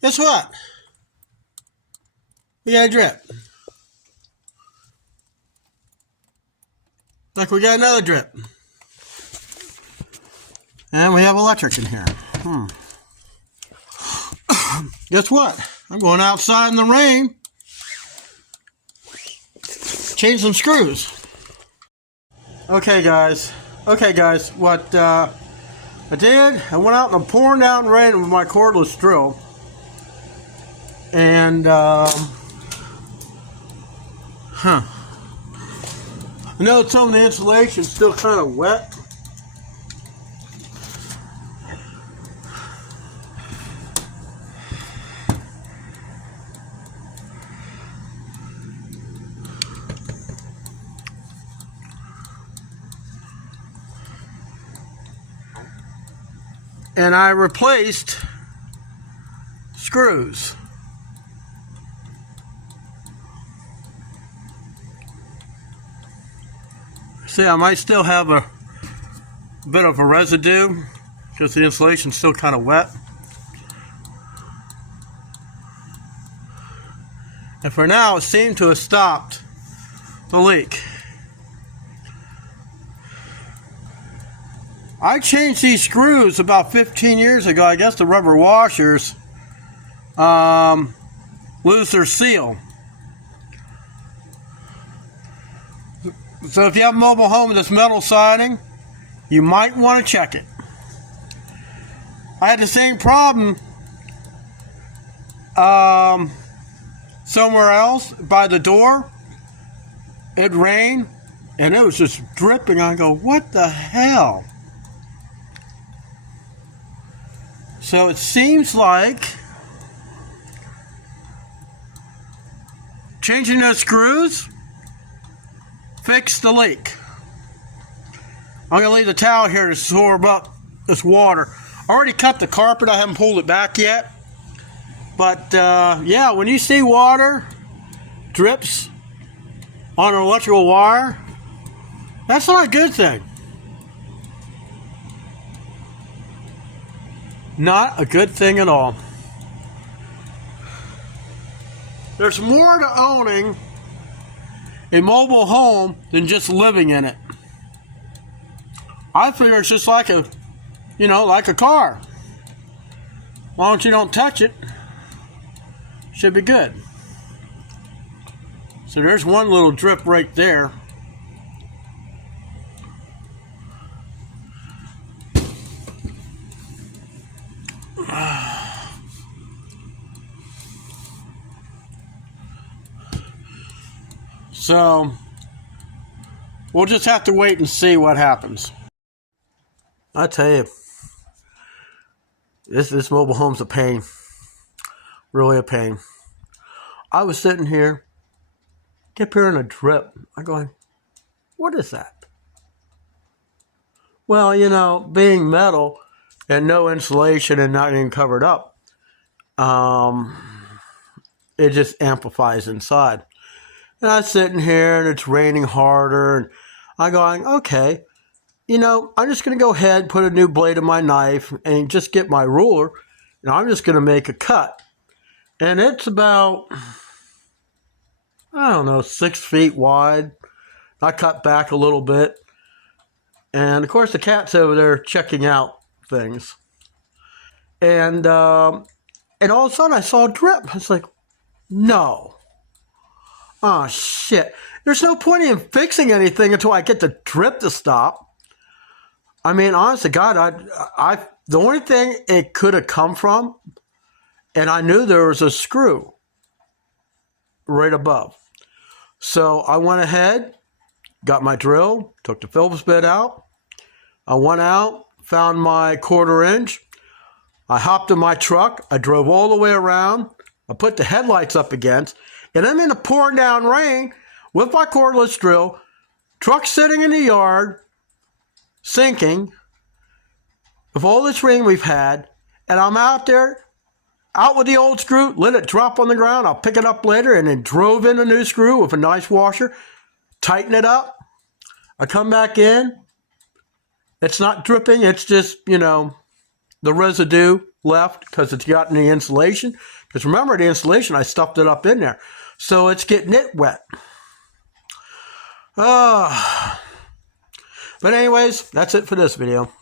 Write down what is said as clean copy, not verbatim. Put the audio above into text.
Guess what? We got a drip. Look, we got another drip. And we have electric in here. Guess what? I'm going outside in the rain. Change some screws. Okay, guys. What I did, I went out in the pouring down rain with my cordless drill. And, I know some of the insulation's still kind of wet. And I replaced screws. See, I might still have a bit of a residue because the insulation's still kind of wet. And for now, it seemed to have stopped the leak. I changed these screws about 15 years ago. I guess the rubber washers lose their seal. So if you have a mobile home with this metal siding, you might want to check it. I had the same problem somewhere else by the door. It rained and it was just dripping. I go, what the hell? So it seems like changing those screws fixed the leak. I'm going to leave the towel here to absorb up this water. I already cut the carpet. I haven't pulled it back yet. But yeah, when you see water drips on an electrical wire, that's not a good thing. Not a good thing at all. There's more to owning a mobile home than just living in it. I figure it's just like a, like a car. As long as you don't touch it, should be good. So there's one little drip right there. So we'll just have to wait and see what happens. I tell you, this mobile home's a pain. Really a pain. I was sitting here, kept hearing a drip. I'm going, what is that? Well, being metal and no insulation and not even covered up, it just amplifies inside. And I'm sitting here and it's raining harder and I'm going, okay, I'm just going to go ahead, put a new blade in my knife and just get my ruler and I'm just going to make a cut. And it's about, 6 feet wide. I cut back a little bit. And of course the cat's over there checking out things. And all of a sudden I saw a drip. It's like, no. Oh, shit. There's no point in fixing anything until I get the drip to stop. I mean, honest to God, the only thing it could have come from, and I knew there was a screw right above. So I went ahead, got my drill, took the Phillips bit out. I went out, found my 1/4 inch. I hopped in my truck. I drove all the way around. I put the headlights up against. And I'm in the pouring down rain with my cordless drill, truck sitting in the yard, sinking, with all this rain we've had, and I'm out there, out with the old screw, let it drop on the ground, I'll pick it up later, and then drove in a new screw with a nice washer, tighten it up, I come back in, it's not dripping, it's just, the residue left because it's gotten the insulation. Because remember, the insulation, I stuffed it up in there. So it's getting it wet. But anyways, that's it for this video.